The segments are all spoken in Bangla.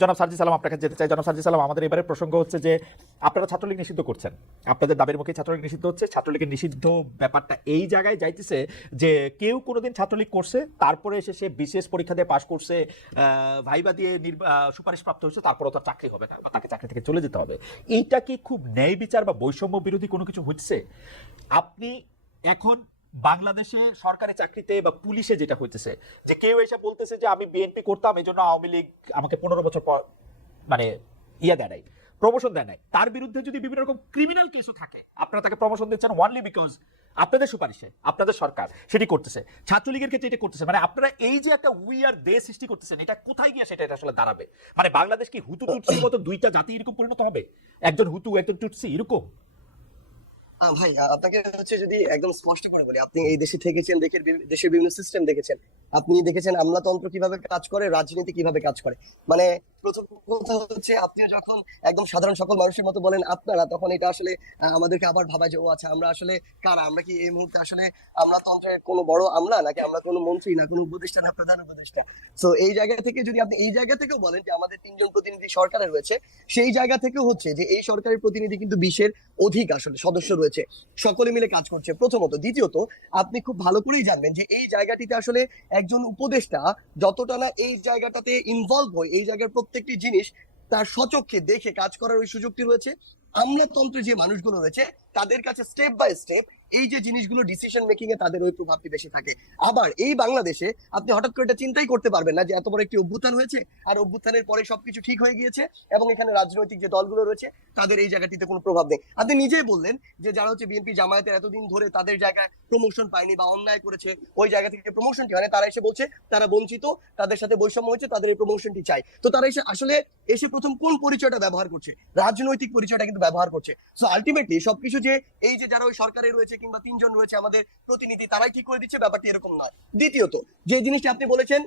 জনাব সার্জি সালাম আপনার কাছে যেতে চাই। জনাব সার্জি সালাম, আমাদের এবারে প্রসঙ্গ হচ্ছে যে আপনারা ছাত্রলীগ নিষিদ্ধ করছেন। আপনাদের দাবির মুখে ছাত্রলীগ নিষিদ্ধ হচ্ছে। ছাত্রলীগের নিষিদ্ধ ব্যাপারটা এই জায়গায় যাইতেছে যে কেউ কোনোদিন ছাত্রলীগ করছে, তারপরে এসে সে বিশেষ পরীক্ষা দিয়ে পাশ করছে ভাইবা দিয়ে সুপারিশ প্রাপ্ত হয়েছে তারপরে তার চাকরি হবে না। তাকে চাকরি থেকে চলে যেতে হবে। এইটা কি খুব ন্যায় বিচার বা বৈষম্য বিরোধী কোনো কিছু হচ্ছে? আপনি এখন বাংলাদেশে সরকারি চাকরিতে বা পুলিশে যেটা হইতেছে, যে কেউ এসে বলতেছে যে আমি বিএনপি করতাম এই জন্য আওয়ামী লীগ আমাকে পনেরো বছর পর মানে ইয়ে দেয় নাই প্রমোশন দেয় নাই। তার বিরুদ্ধে যদি বিভিন্ন রকম ক্রিমিনাল কেসও থাকে, আপনারা তাকে প্রমোশন দিচ্ছেন ওয়ানলি বিকজ আপনাদের সুপারিশে, আপনাদের সরকার সেটি করতেছে। ছাত্রলীগের ক্ষেত্রে এটা করতেছে। মানে আপনারা এই যে একটা উই আর দেশ সৃষ্টি করতেছেন, এটা কোথায় গিয়ে সেটা এটা আসলে দাঁড়াবে? মানে বাংলাদেশ কি হুতু টুটসির মতো দুইটা জাতি এরকম পরিণত হবে? একজন হুতু, একজন টুটসি এরকম? ভাই আপনাকে হচ্ছে যদি একদম স্পষ্ট করে বলি, আপনি এই দেশে থেকেছেন, দেশের বিভিন্ন সিস্টেম দেখেছেন আপনি দেখেছেন আমলাতন্ত্র কীভাবে কাজ করে, রাজনীতি কীভাবে কাজ করে। মানে প্রথম কথা হচ্ছে আপনিও যখন একদম সাধারণ সকল মানুষের মতো বলেন আপনারা, তখন এটা আসলে আমাদেরকে আবার ভাবায় যে, ও আচ্ছা আমরা আসলে কারা? আমরা কি এই মুহূর্তে আসলে আমলাতন্ত্রের কোনো বড় আমলা? নাকি আমরা কোনো মন্ত্রী, না কোনো উপদেষ্টা, না প্রধান উপদেষ্টা? তো এই জায়গা থেকে যদি আপনি এই জায়গা থেকেও বলেন যে, আমাদের তিনজন প্রতিনিধি সরকারে রয়েছে, সেই জায়গা থেকেও হচ্ছে যে, এই সরকারের প্রতিনিধি কিন্তু বিশ্বের অধিক আসলে সদস্য রয়েছে। সকলে মিলে কাজ করছে প্রথমত। দ্বিতীয়ত, আপনি খুব ভালো করেই জানবেন যে, এই জায়গাটিতে আসলে একজন উপদেষ্টা যতটা না এই জায়গাটাতে ইনভলভ হয়, এই জায়গার প্রত্যেকটি জিনিস তার সচক্ষে দেখে কাজ করার ওই সুযোগটি রয়েছে। আমলাতন্ত্রে যে মানুষগুলো রয়েছে, তাদের কাছে স্টেপ বাই স্টেপ এই যে জিনিসগুলো ডিসিশন মেকিং এ তাদের ওই প্রভাবটি বেশি থাকে। আবার এই বাংলাদেশে আপনি হঠাৎ করে এটা চিন্তাই করতে পারবেন না যে এত বড় একটি অভ্যুত্থান হয়েছে, আর অভ্যুত্থানের পরে সবকিছু ঠিক হয়ে গিয়েছে এবং এখানে রাজনৈতিক যে দলগুলো রয়েছে, তাদের এই জায়গাটিতে কোনো প্রভাব নেই। আপনি নিজেই বললেন যে যারা হচ্ছে বিএনপি জামায়াতের এতদিন ধরে তাদের জায়গায় প্রমোশন পায়নি বা অন্যায় করেছে, ওই জায়গা থেকে প্রমোশনটি হয় তারা এসে বলছে তারা বঞ্চিত, তাদের সাথে বৈষম্য হচ্ছে তাদের এই প্রমোশনটি চাই তো তারা এসে আসলে এসে প্রথম কোন পরিচয়টা ব্যবহার করছে? রাজনৈতিক পরিচয়টা কিন্তু ব্যবহার করছে। সো আলটিমেটলি সবকিছু যে এই যে যারা ওই সরকারে রয়েছে কিংবা তিনজন রয়েছে আমাদের প্রতিনিধি, তারাই ঠিক করে দিচ্ছে, ব্যাপারটি এরকম নয়। দ্বিতীয়ত, যে জিনিসটি আপনি বলেছেন,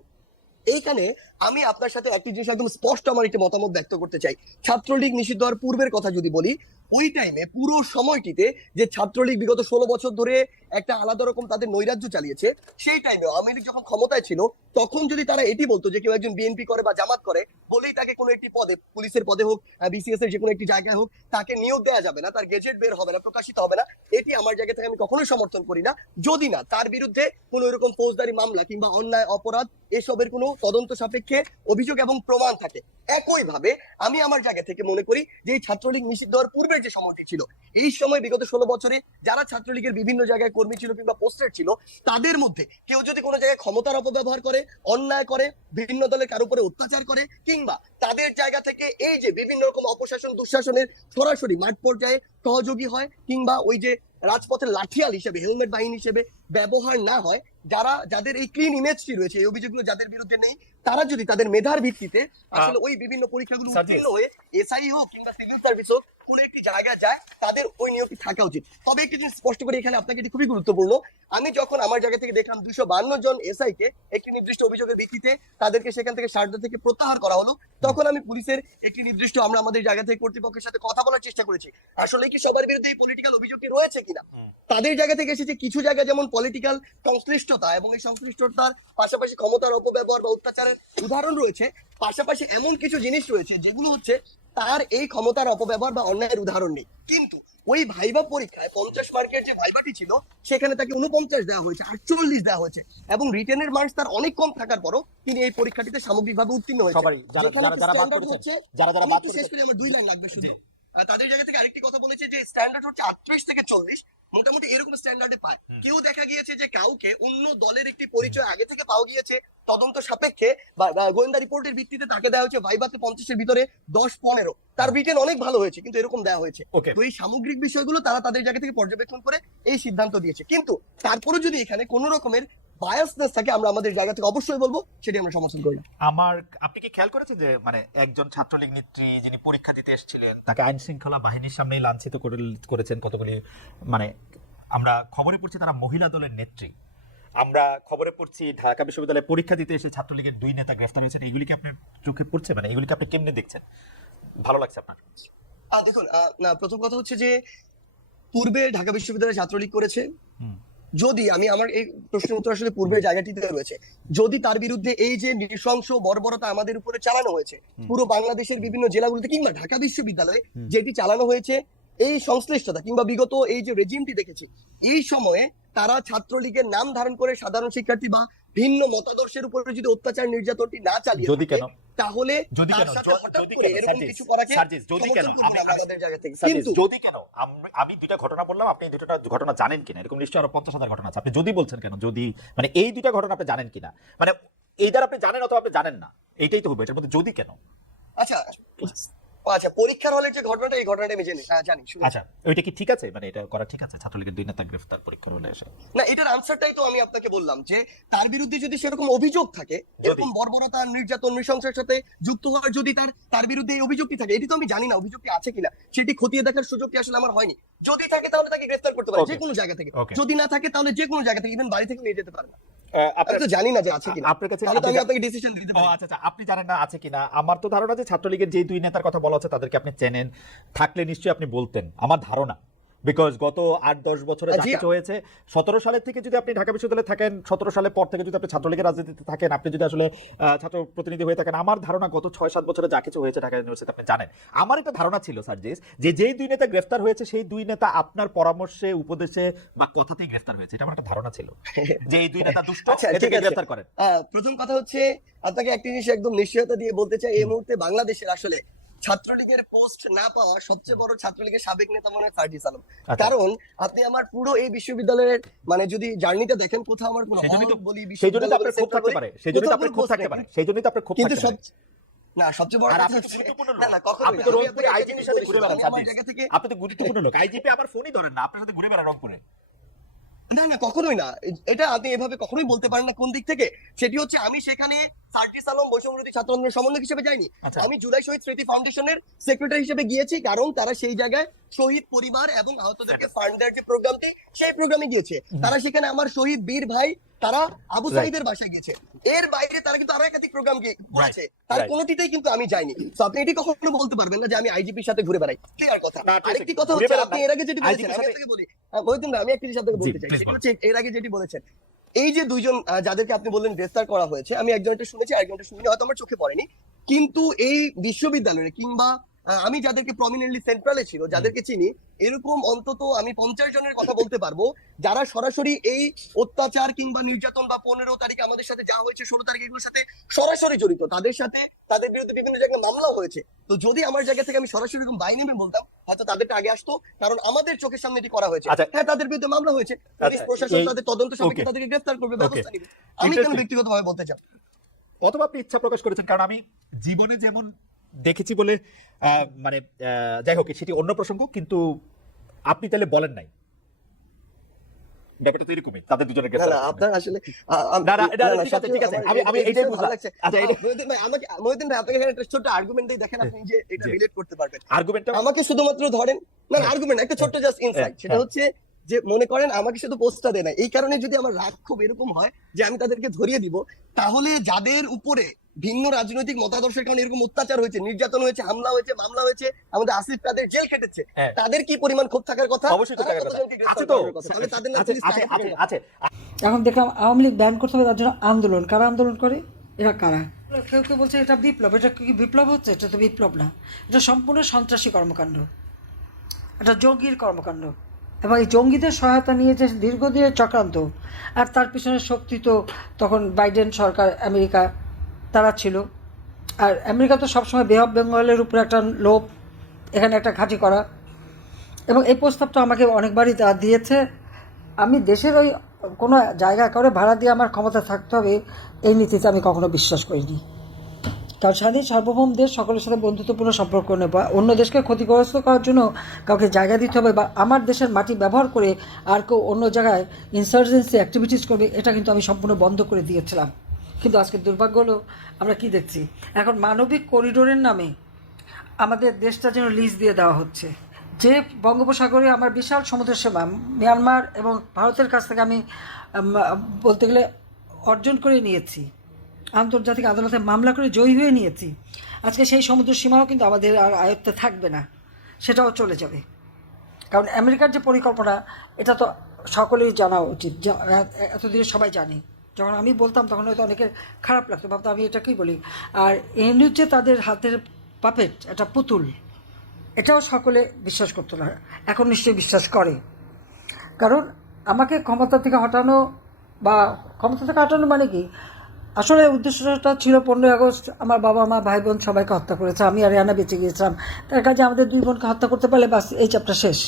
এইখানে আমি আপনার সাথে একটি জিনিস একদম স্পষ্ট আমার একটি মতামত ব্যক্ত করতে চাই। ছাত্রলীগ নিষিদ্ধ হওয়ার পূর্বের কথা যদি বলি ওই টাইমে পুরো সময়টিতে যে ছাত্রলীগ বিগত ষোলো বছর ধরে একটা আলাদা রকম তাদের নৈরাজ্য চালিয়েছে, সেই টাইমে আওয়ামী লীগ যখন ক্ষমতায় ছিল, তখন যদি তারা এটি বলতো যে কেউ একজন বিএনপি করে বা জামাত করে, বলেই তাকে কোনো একটি পদে, পুলিশের পদে হোক বিসিএস এর যে কোনো একটি জায়গায় হোক, তাকে নিয়োগ দেওয়া যাবে না, তার গেজেট বের হবে না, প্রকাশিত হবে না, এটি আমার জায়গা থেকে আমি কখনোই সমর্থন করি না। যদি না, তার বিরুদ্ধে কোনো এরকম ফৌজদারি মামলা কিংবা অন্যায়, অপরাধ, এসবের কোনো তদন্ত সাপেক্ষে অভিযোগ এবং প্রমাণ থাকে। একইভাবে আমি আমার জায়গা থেকে মনে করি যে এই ছাত্রলীগ নিষিদ্ধ হওয়ার পূর্বের যে সময়টি ছিল এই সময় বিগত ষোলো বছরে যারা ছাত্রলীগের বিভিন্ন জায়গায় কর্মী ছিল কিংবা পোস্টেড ছিল তাদের মধ্যে কেউ যদি কোনো জায়গায় ক্ষমতার অপব্যবহার করে অন্যায় করে বিভিন্ন দলের কারও উপরে অত্যাচার করে কিংবা তাদের জায়গা থেকে এই যে বিভিন্ন রকম অপশাসন দুঃশাসনের সরাসরি মাঠ পর্যায়ে সহযোগী হয় কিংবা ওই যে রাজপথের লাঠিয়াল হিসেবে হেলমেট বাহিনী হিসেবে ব্যবহার না হয় যারা যাদের এই ক্লিন ইমেজটি রয়েছে এই অভিযোগগুলো যাদের বিরুদ্ধে নেই তারা যদি তাদের মেধার ভিত্তিতে আসলে ওই বিভিন্ন পরীক্ষাগুলো। উত্তীর্ণ হয়ে এসআই হোক কিংবা সিভিল সার্ভিস হোক কোনো একটি জায়গায় যায় তাদের ওই নিয়োগটি থাকা উচিত। তবে একটি জিনিস স্পষ্ট করে এখানে আপনাকে এটি খুবই গুরুত্বপূর্ণ। আমি যখন আমার জায়গা থেকে দেখলাম দুশো বান্ন জন এসআই কে একটি নির্দিষ্ট অভিযোগের ভিত্তিতে তাদেরকে সেখান থেকে সারদ থেকে প্রত্যাহার করা হলো তখন আমি পুলিশের একটি নির্দিষ্ট আমরা আমাদের জায়গা থেকে কর্তৃপক্ষের সাথে কথা বলার চেষ্টা করেছি। আসলে কি সবার বিরুদ্ধে এই পলিটিক্যাল অভিযোগটি রয়েছে কিনা? তাদের জায়গা থেকে এসেছে কিছু জায়গায় যেমন পলিটিক্যাল সংশ্লিষ্টতা এবং এই সংশ্লিষ্টতার পাশাপাশি ক্ষমতার অপব্যবহার বা অত্যাচারের উদাহরণ রয়েছে। পাশাপাশি এমন কিছু জিনিস রয়েছে যেগুলো হচ্ছে তার এই ক্ষমতার অপব্যবহার বা অন্যায়ের উদাহরণ নেই। কিন্তু ওই ভাইবা পরীক্ষায় পঞ্চাশ মার্কের যে ভাইবাটি ছিল সেখানে তাকে উনপঞ্চাশ দেওয়া হয়েছে আটচল্লিশ দেওয়া হয়েছে এবং রিটেনের মার্কস তার অনেক কম থাকার পরও তিনি এই পরীক্ষাটিতে সামগ্রিকভাবে উত্তীর্ণ হয়েছে যারা যারা যারা বাদ করেছে যারা যারা বাদ করেছে শেষ করে আমার দুই লাইন লাগবে শুধু তাদের জায়গা থেকে আরেকটি কথা বলেছে যে স্ট্যান্ডার্ড হচ্ছে আটত্রিশ থেকে চল্লিশ মোটামুটি এরকম স্ট্যান্ডার্ডে পায়। কেউ দেখা গিয়েছে যে কাউকে অন্য দলের একটি পরিচয় আগে থেকে পাওয়া গিয়েছে তদন্ত সাপেক্ষে বা গোয়েন্দা রিপোর্টের ভিত্তিতে তাকে দেওয়া হয়েছে ভাইবাতে পঞ্চাশের ভিতরে দশ পনেরো। তার রিটেন অনেক ভালো হয়েছে কিন্তু এরকম দেওয়া হয়েছে। তো এই সামগ্রিক বিষয়গুলো তারা তাদের জায়গা থেকে পর্যবেক্ষণ করে এই সিদ্ধান্ত দিয়েছে। কিন্তু তারপরে যদি এখানে কোন রকমের বায়াসনেস থাকে আমরা আমাদের জায়গা থেকে অবশ্যই বলব সেটি আমরা সমর্থন করি না। আমার আপনি কি খেয়াল করেছেন যে মানে একজন ছাত্রলীগ নেত্রী যিনি পরীক্ষা দিতে এসেছিলেন তাকে আইন শৃঙ্খলা বাহিনীর সামনেই লাঞ্ছিত করেছেন কতগুলি মানে আমরা খবরে পড়ছি তারা মহিলা দলের নেত্রী আমরা খবরে পড়ছি ঢাকা বিশ্ববিদ্যালয়ে পরীক্ষা দিতে এসে ছাত্রলীগের দুই নেতা গ্রেফতার হয়েছেন এগুলি কি আপনার চোখে পড়ছে মানে এগুলিকে আপনি কেমনে দেখছেন ভালো লাগছে আপনার দেখুন প্রথম কথা হচ্ছে যে পূর্বে ঢাকা বিশ্ববিদ্যালয়ে ছাত্রলীগ করেছে। যদি আমি আমার এই প্রশ্ন উত্তর আসলে পূর্বের জায়গাটিতে রয়েছে যদি তার বিরুদ্ধে এই যে নৃশংস বর্বরতা আমাদের উপরে চালানো হয়েছে পুরো বাংলাদেশের বিভিন্ন জেলাগুলোতে কিংবা ঢাকা বিশ্ববিদ্যালয়ে যেটি চালানো হয়েছে এই সংশ্লিষ্টতা কিংবা বিগত এই যে রেজিমটি দেখেছি এই সময়ে তারা ছাত্রলীগের নাম ধারণ করে সাধারণ শিক্ষার্থী বা ভিন্ন মতাদর্শের উপরে যদি অত্যাচার নির্যাতনটি না চালিয়ে যদি কেন? তাহলে যদি কেন? যদি কেন? যদি কেন? আমি- আমি- আমাদের জায়গা থেকে। সার্জিস, কিন্তু যদি কেন? আমি দুইটা ঘটনা বললাম আপনি এই দুটো ঘটনা জানেন কিনা? এরকম নিশ্চয়ই আরও পঞ্চাশ হাজার ঘটনা আছে। আপনি যদি বলছেন কেন? যদি মানে এই দুইটা ঘটনা আপনি জানেন কিনা? মানে এই দ্বারা আপনি জানেন অথবা আপনি জানেন না? এইটাই তো হবে এটার মধ্যে যদি কেন? আচ্ছা আচ্ছা পরীক্ষার হলে যে ঘটনাটা এই ঘটনাটা আমি জানি হ্যাঁ জানি আচ্ছা ওইটা কি ঠিক আছে? মানে এটা করা ঠিক আছে? ছাত্রলীগের দুই নেতা গ্রেফতার পরীক্ষার হলে এসে। না এটার আনসারটাই তো আমি আপনাকে বললাম যে তার বিরুদ্ধে যদি সেরকম অভিযোগ থাকে এরকম বর্বরতা নির্যাতন নৃশংসের সাথে যুক্ত হওয়ার যদি তার তার বিরুদ্ধে এই অভিযোগটি থাকে এটি তো আমি জানি না অভিযোগটি আছে কিনা। সেটি খতিয়ে দেখার সুযোগটি আসলে আমার হয়নি। যদি থাকে তাহলে তাকে গ্রেফতার করতে পারে. যে কোনো জায়গা থেকে। যদি না থাকে তাহলে যে কোনো জায়গা থেকে ইভেন বাড়ি থেকে নিয়ে যেতে পারে না আপনি তো জানি না যে আছে কিনা। আপনার কাছে আমি আপনাকে ডিসিশন দিতে পারি। আচ্ছা আচ্ছা আপনি জানেন না আছে কিনা। আমার তো ধারণা যে ছাত্রলীগের যে দুই নেতার কথা বলা হচ্ছে তাদেরকে আপনি চেনেন। থাকলে নিশ্চয়ই আপনি বলতেন। আমার ধারণা। বিকজ গত আট দশ বছরে যা কিছু হয়েছে সতেরো সালের থেকে যদি আপনি ঢাকা বিশ্ববিদ্যালয়ে থাকেন সতেরো সালের পর থেকে যদি আপনি ছাত্রলীগের রাজনীতিতে থাকেন আপনি যদি আসলে ছাত্র প্রতিনিধি হয়ে থাকেন আমার ধারণা গত ছয় সাত বছরে যা কিছু হয়েছে ঢাকা ইউনিভার্সিটি আপনি জানেন। আমার একটা ধারণা ছিল সার্জিস যে যেই দুই নেতা গ্রেফতার হয়েছে সেই দুই নেতা আপনার পরামর্শে উপদেশে বা কথাতেই গ্রেফতার হয়েছে। এটা আমার একটা ধারণা ছিল যে এই দুই নেতা দুষ্ট আচ্ছা, এদেরকে গ্রেফতার করেন। প্রথম কথা হচ্ছে আপনাকে একটা জিনিস একদম নিশ্চয়তা দিয়ে বলতে চাই এই মুহূর্তে বাংলাদেশের আসলে ছাত্রলীগের পোস্ট না পাওয়া সবচেয়ে বড় ছাত্রলীগের সাবেক নেতা মনে হয় ফার্জিস আলম আচ্ছা। কারণ আপনি আমার পুরো এই বিশ্ববিদ্যালয়ের মানে যদি জার্নিটা দেখেন কোথাও আমার কোনো বলি তো আপনার ক্ষোভ থাকতে পারে। আপনার ক্ষোভ থাকতে পারে। আপনার ক্ষোভ থাকতে না সবচেয়ে বড় তো হচ্ছে- গুরুত্বপূর্ণ না না কখনোই আপনি না। তো রংপুরে আইজিপির সাথে ঘুরে বেড়ান আমি আমার সার্জিস। জায়গা থেকে আপনি তো গুরুত্বপূর্ণ লোক। আইজিপি আবার ফোনই ধরেন না আপনার সাথে ঘুরে বেড়ান রংপুরে। না না কখনোই না। এটা আপনি এভাবে কখনোই বলতে পারেন না কোন দিক থেকে। সেটি হচ্ছে আমি সেখানে সার্জিস আলম বৈষম্যবিরোধী ছাত্র আন্দোলনের সমন্বয়ক হিসেবে যাইনি আচ্ছা। আমি জুলাই শহীদ স্মৃতি ফাউন্ডেশনের সেক্রেটারি হিসেবে গিয়েছি কারণ তারা সেই জায়গায় শহীদ পরিবার এবং আহতদেরকে ফান্ড দেওয়ার যে প্রোগ্রামটি সেই প্রোগ্রামে গিয়েছে। তারা সেখানে আমার শহীদ বীর ভাই তারা আবু. সাইদের বাসায় গিয়েছে। এর বাইরে তারা কিন্তু আরও একাধিক প্রোগ্রাম করেছে। তার. কোনোটিতেই কিন্তু আমি যাইনি। তো আপনি এটি কখনো বলতে পারবেন না যে আমি আইজিপির সাথে ঘুরে বেড়াই। ক্লিয়ার কথা। আরেকটি কথা হচ্ছে আপনি এর আগে যেটি বলেছেন আমি আপনাকে বলি মহিউদ্দিন আমি একটি জি, বলতে চাই। এর আগে যেটি বলেছেন এই যে দুইজন যাদেরকে আপনি বললেন গ্রেফতার করা হয়েছে, আমি একজনটা শুনেছি, আরেকজনটা শুনিনি, হয়তো আমার চোখে পড়েনি। কিন্তু এই বিশ্ববিদ্যালয়ে কিংবা আমি যাদেরকে প্রমিনেন্টলি সেন্ট্রালে ছিল যাদেরকে চিনি এরকম অন্তত আমি পঞ্চাশ জনের কথা বলতে পারব যারা সরাসরি এই অত্যাচার কিংবা নির্যাতন বা পনেরো তারিখে আমাদের সাথে যা হয়েছে ষোলো তারিখ এগুলোর সাথে সরাসরি জড়িত তাদের সাথে তাদের বিরুদ্ধে বিভিন্ন জায়গায় মামলাও হয়েছে। তো যদি আমার জায়গা থেকে আমি সরাসরি এরকম বাই নেমে বলতাম হয়তো তাদেরটা আগে আসতো কারণ আমাদের চোখের সামনে এটি করা হয়েছে। আচ্ছা। হ্যাঁ তাদের বিরুদ্ধে মামলা হয়েছে পুলিশ আচ্ছা, প্রশাসন তাদের তদন্ত সাপেক্ষে তাদেরকে গ্রেফতার করবে ব্যবস্থা নিবে। আমি কেন. ব্যক্তিগতভাবে বলতে চাই? অথবা আপনি ইচ্ছা প্রকাশ করেছেন কারণ আমি জীবনে যেমন দেখেছি বলে মানে যাই হোক সেটি অন্য প্রসঙ্গ কিন্তু আপনি তাহলে বলেন নাই ব্যাপারটা তো এরকমই তাদের দুজনের না না আপনার আসলে না, না, না, না, না, ঠিক আছে, আমি- আমি বুঝলাম। আচ্ছা, ভাই, আমাকে মহিউদ্দিন ভাই, আপনাকে একটা ছোট্ট argument দিই, দেখেন আপনি যে এটা relate করতে পারবেন। আর্গুমেন্টটা আমাকে শুধুমাত্র ধরেন না আর্গুমেন্ট একটা ছোট্ট জাস্ট ইনসাইট হ্যাঁ, সেটা হ্যাঁ। হচ্ছে যে মনে করেন আমাকে শুধু পোস্টটা দেয় না এই কারণে যদি আমার রাগ খুব এরকম হয় যে আমি তাদেরকে ধরিয়ে দিব তাহলে যাদের উপরে ভিন্ন রাজনৈতিক মতাদর্শের কারণে এরকম অত্যাচার হয়েছে নির্যাতন হয়েছে হামলা হয়েছে মামলা হয়েছে আমাদের আসিফ তাদের জেল খেটেছে। হ্যাঁ। তাদের কি পরিমাণ ক্ষোভ থাকার কথা? অবশ্যই। আছে। এখন দেখলাম আওয়ামী লীগ ব্যান করতে হবে তার জন্য আন্দোলন। কারা আন্দোলন করে? এরা কারা? কেউ কেউ বলছে এটা বিপ্লব। এটা কি বিপ্লব হচ্ছে? এটা তো বিপ্লব না। এটা সম্পূর্ণ সন্ত্রাসী কর্মকাণ্ড। এটা জঙ্গির কর্মকাণ্ড। এবং এই জঙ্গিদের সহায়তা নিয়ে যে দীর্ঘদিনের চক্রান্ত আর তার পিছনে শক্তি তো তখন বাইডেন সরকার আমেরিকা তারা ছিল। আর আমেরিকা তো সবসময় বে অফ বেঙ্গলের উপরে একটা লোভ, এখানে একটা ঘাঁটি করা। এবং এই প্রস্তাবটা আমাকে অনেকবারই তারা দিয়েছে। আমি দেশের ওই কোনো জায়গা করে ভাড়া দিয়ে আমার ক্ষমতা থাকতে হবে, এই নীতিতে আমি কখনো বিশ্বাস করিনি। কারণ স্বাধীন সার্বভৌম দেশ সকলের সাথে বন্ধুত্বপূর্ণ সম্পর্ক নেব অন্য দেশকে ক্ষতিগ্রস্ত করার জন্য কাউকে জায়গা দিতে হবে, বা আমার দেশের মাটি ব্যবহার করে আর কেউ অন্য জায়গায় ইনসার্জেন্সি অ্যাক্টিভিটিস করবে, এটা কিন্তু আমি সম্পূর্ণ বন্ধ করে দিয়েছিলাম। কিন্তু আজকে দুর্ভাগ্য হলো, আমরা কি দেখছি? এখন মানবিক করিডোরের নামে আমাদের দেশটা যেন লিজ দিয়ে দেওয়া হচ্ছে। যে বঙ্গোপসাগরে আমার বিশাল সমুদ্র সীমা মিয়ানমার এবং ভারতের কাছ থেকে আমি বলতে গেলে অর্জন করে নিয়েছি। আন্তর্জাতিক আদালতে মামলা করে জয়ী হয়ে নিয়েছি। আজকে সেই সমুদ্র সীমাও কিন্তু আমাদের আর আয়ত্তে থাকবে না, সেটাও চলে যাবে। কারণ আমেরিকার যে পরিকল্পনা, এটা তো সকলেই জানা উচিত এতদিন সবাই জানে। যখন আমি বলতাম, তখন হয়তো অনেকের খারাপ লাগতো ভাবতো আমি এটাকেই বলি? আর এমনি হচ্ছে তাদের হাতের পাপেট একটা পুতুল। এটাও সকলে বিশ্বাস করতো না, এখন নিশ্চয়ই বিশ্বাস করে। কারণ আমাকে ক্ষমতা থেকে হটানো বা ক্ষমতা থেকে হটানো মানে কি? আসলে উদ্দেশ্যটা ছিল পনেরোই আগস্ট, আমার বাবা মা, ভাই বোন সবাইকে হত্যা করেছে, আমি আর রানা বেঁচে গিয়েছিলাম। তার কাজে আমাদের দুই বোনকে হত্যা করতে পারলে বাস এই চ্যাপ্টার শেষ।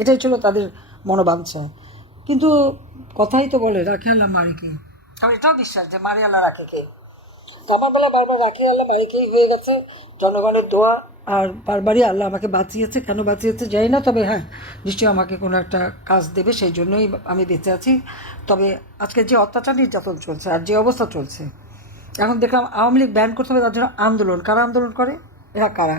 এটাই ছিল তাদের মনোবাঞ্ছা। কিন্তু কথাই তো বলে, রাখে আল্লাহ মারিকে কারণ এটাও বিশ্বাস যে মারি আল্লাহ রাখে কে। আমার বেলা বারবার রাখি আল্লাহ বাড়িকেই হয়ে গেছে, জনগণের দোয়া, আর বারবারই আল্লাহ আমাকে বাঁচিয়েছে। কেন বাঁচিয়েছে জানি না, তবে হ্যাঁ নিশ্চয়ই আমাকে কোনো একটা কাজ দেবে, সেই জন্যই আমি বেঁচে আছি। তবে আজকে যে অত্যাচার নির্যাতন চলছে আর যে অবস্থা চলছে, এখন দেখলাম আওয়ামী লীগ ব্যান করতে হবে তার জন্য আন্দোলন। কারা আন্দোলন করে? এরা কারা?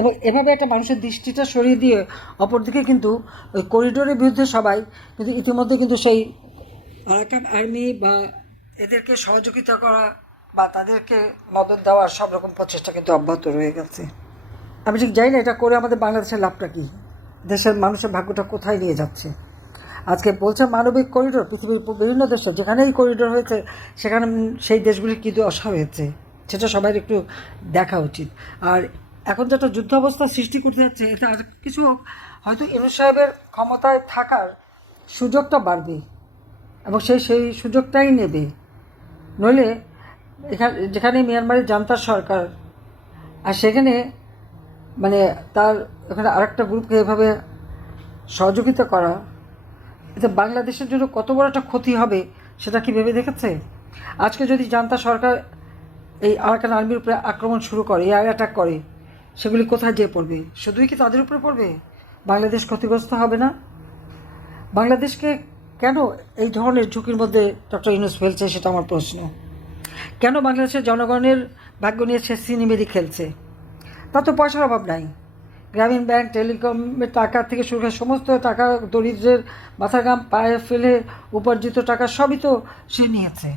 এবং এভাবে একটা মানুষের দৃষ্টিটা সরিয়ে দিয়ে অপরদিকে কিন্তু ওই করিডোরের বিরুদ্ধে সবাই কিন্তু ইতিমধ্যে কিন্তু সেই আরাকান আর্মি বা এদেরকে সহযোগিতা করা বা তাদেরকে মদত দেওয়ার সব রকম প্রচেষ্টা কিন্তু অব্যাহত রয়ে গেছে। আমি ঠিক জানি না এটা করে আমাদের বাংলাদেশের লাভটা কী? দেশের মানুষের ভাগ্যটা কোথায় নিয়ে যাচ্ছে? আজকে বলছে মানবিক করিডোর পৃথিবীর বিভিন্ন দেশে যেখানেই করিডোর হয়েছে, সেখানে সেই দেশগুলির কী দশা হয়েছে? সেটা সবাই একটু দেখা উচিত। আর এখন যেটা যুদ্ধ অবস্থা সৃষ্টি করতে যাচ্ছে, এটা আর কিছু হয়তো ইনু সাহেবের ক্ষমতায় থাকার সুযোগটা বাড়বে। এবং সেই সেই সুযোগটাই নেবে। নইলে এখানে, যেখানে মিয়ানমারের জান্তার সরকার, আর সেখানে মানে তার ওখানে আরেকটা গ্রুপকে এভাবে সহযোগিতা করা, এতে বাংলাদেশের জন্য কত বড় একটা ক্ষতি হবে সেটা কি ভেবে দেখেছে? আজকে যদি জান্তা সরকার এই আরাকান আর্মির উপরে আক্রমণ শুরু করে এয়ার অ্যাটাক করে, সেগুলি কোথায় যেয়ে পড়বে? শুধুই কি তাদের উপরে পড়বে? বাংলাদেশ ক্ষতিগ্রস্ত হবে না? বাংলাদেশকে কেন এই ধরনের ঝুঁকির মধ্যে ডক্টর ইউনুস ফেলছে সেটা আমার প্রশ্ন। কেন বাংলাদেশের জনগণের ভাগ্য নিয়ে সে সিনেমেরি খেলছে? তা তো পয়সার অভাব নাই। গ্রামীণ ব্যাংক, টেলিকমের টাকা থেকে শুরু করে সমস্ত টাকা দরিদ্রের মাথার গাম পায়ে ফেলে উপার্জিত টাকা সবই তো সে নিয়েছে।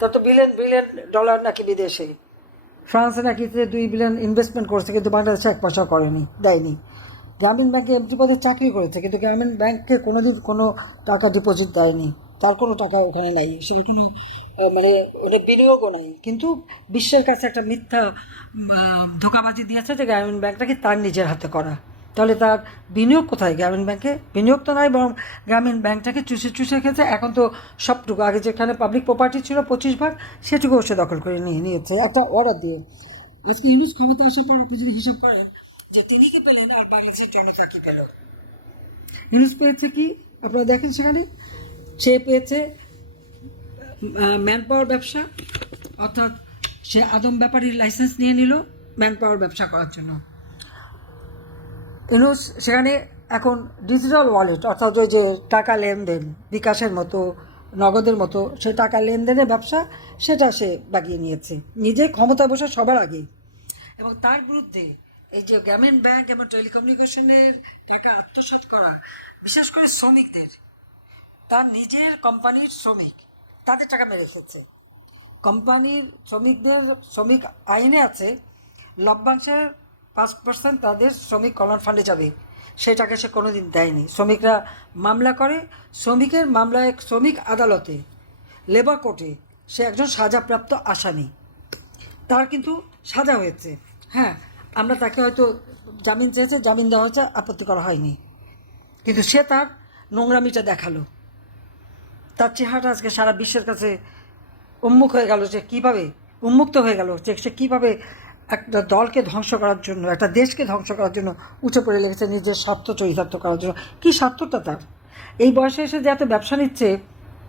তা তো বিলিয়ন বিলিয়ন ডলার নাকি বিদেশে? ফ্রান্সে নাকি দুই বিলিয়ন ইনভেস্টমেন্ট করছে, কিন্তু বাংলাদেশে এক পয়সা করেনি, দেয়নি। গ্রামীণ ব্যাংকে এমটি পদে চাকরি করেছে, কিন্তু গ্রামীণ ব্যাংকে কোনোদিন কোনো টাকা ডিপোজিট দেয়নি। তার কোনো টাকা ওখানে নাই সেটা কোনো মানে ওটা বিনিয়োগও নাই। কিন্তু বিশ্বের কাছে একটা মিথ্যা ধোঁকাবাজি দিয়েছে যে গ্রামীণ ব্যাংকটাকে তার নিজের হাতে করা। তাহলে তার বিনিয়োগ কোথায়? গ্রামীণ ব্যাংকে বিনিয়োগ তো নাই, বরং গ্রামীণ ব্যাংকটাকে চুষে চুষে খেয়েছে। এখন তো সবটুকু, আগে যেখানে পাবলিক প্রপার্টি ছিল পঁচিশ ভাগ সেটুকুও সে দখল করে নিয়ে নিয়েছে। একটা অর্ডার দিয়ে। আজকে ইউনুস ক্ষমতা আসার পর আপনি যদি হিসাব করেন যে তিনি কি পেলেন আর বাংলাদেশের জনতা কি পেল? ইউনুস পেয়েছে কি? আপনারা দেখেন সেখানে। সে পেয়েছে ম্যান পাওয়ার ব্যবসা, অর্থাৎ সে আদম ব্যাপারীর লাইসেন্স নিয়ে নিল ম্যান পাওয়ার ব্যবসা করার জন্য। ইউনুস সেখানে এখন ডিজিটাল ওয়ালেট অর্থাৎ ওই যে টাকা লেনদেন, বিকাশের মতো, নগদের মতো, সে টাকা লেনদেনের ব্যবসা সেটা সে বাগিয়ে নিয়েছে। নিজে ক্ষমতায় বসে সবার আগে এবং তার বিরুদ্ধে এই যে গ্রামীণ ব্যাংক এবং টেলিকমিউনিকেশনের টাকা আত্মসাৎ করা, বিশেষ করে শ্রমিকদের, তার নিজের কোম্পানির শ্রমিক, তাদের টাকা মেরে ফেলছে। কোম্পানির শ্রমিকদের, শ্রমিক আইনে আছে লভ্যাংশের পাঁচ পার্সেন্ট তাদের শ্রমিক কল্যাণ ফান্ডে যাবে। সেটাকে সে কোনোদিন দেয়নি। শ্রমিকরা মামলা করে, শ্রমিকের মামলায় শ্রমিক আদালতে, লেবার কোর্টে সে একজন সাজাপ্রাপ্ত আসামি। তার কিন্তু সাজা হয়েছে। হ্যাঁ আমরা তাকে হয়তো জামিন চেয়েছে, জামিন দেওয়া হয়েছে, আপত্তি করা হয়নি। কিন্তু সে তার নোংরামিটা দেখাল। তার চেহারাটা আজকে সারা বিশ্বের কাছে উন্মুখ হয়ে গেল যে কীভাবে, উন্মুক্ত হয়ে গেল যে সে কীভাবে একটা দলকে ধ্বংস করার জন্য, একটা দেশকে ধ্বংস করার জন্য উঠে পড়ে লেগেছে, নিজের স্বার্থ চরিতার্থ করার জন্য। কী স্বার্থটা তার? এই বয়সে এসে যে এত ব্যবসা নিচ্ছে,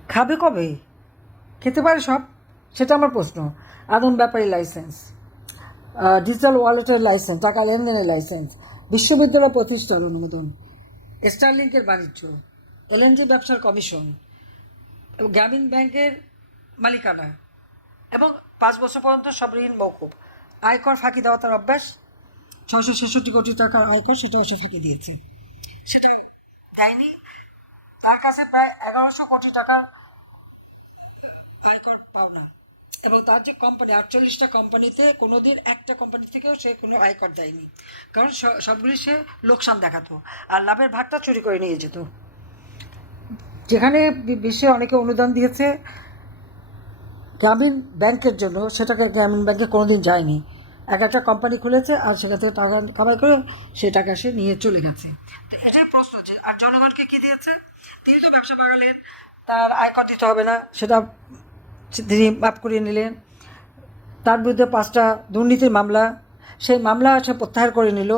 খাবে কবে? খেতে পারে সব? সেটা আমার প্রশ্ন। আদম ব্যাপারী লাইসেন্স ডিজিটাল ওয়ালেটের লাইসেন্স টাকা লেনদেনের লাইসেন্স বিশ্ববিদ্যালয় প্রতিষ্ঠার অনুমোদন। স্টারলিংকের বাণিজ্য এলএনজি ব্যবসার কমিশন গ্রামীণ ব্যাংকের মালিকানা এবং পাঁচ বছর পর্যন্ত সব ঋণ মৌকুব আয়কর ফাঁকি দেওয়া তার অভ্যাস। ছশো ছেষট্টি কোটি টাকার আয়কর সেটাও সে ফাঁকি দিয়েছে। সেটা দেয়নি। তার কাছে প্রায় এগারোশো কোটি টাকার আয়কর পাওনা। এবং তার যে কোম্পানি আটচল্লিশটা কোম্পানিতে কোনোদিন একটা কোম্পানি থেকেও সে কোনো আয়কর দেয়নি। কারণ সবগুলি সে লোকসান দেখাতো। আর লাভের ভাগটা চুরি করে নিয়ে যেত। যেখানে বিশ্বে অনেকে অনুদান দিয়েছে, গ্রামীণ ব্যাংকের জন্য, সেটাকে গ্রামীণ ব্যাংকে কোনোদিন যায়নি। এক একটা কোম্পানি খুলেছে, আর সেখান থেকে টাকা কামাই করে সে টাকা সে নিয়ে চলে গেছে। এটাই প্রশ্ন যে, আর জনগণকে কি দিয়েছে? তিনি তো ব্যবসা বাগালেন তার আয়কর দিতে হবে না, সেটা তিনি মাফ করিয়ে নিলেন। তার বিরুদ্ধে পাঁচটা দুর্নীতির মামলা, সেই মামলা সে প্রত্যাহার করে নিল।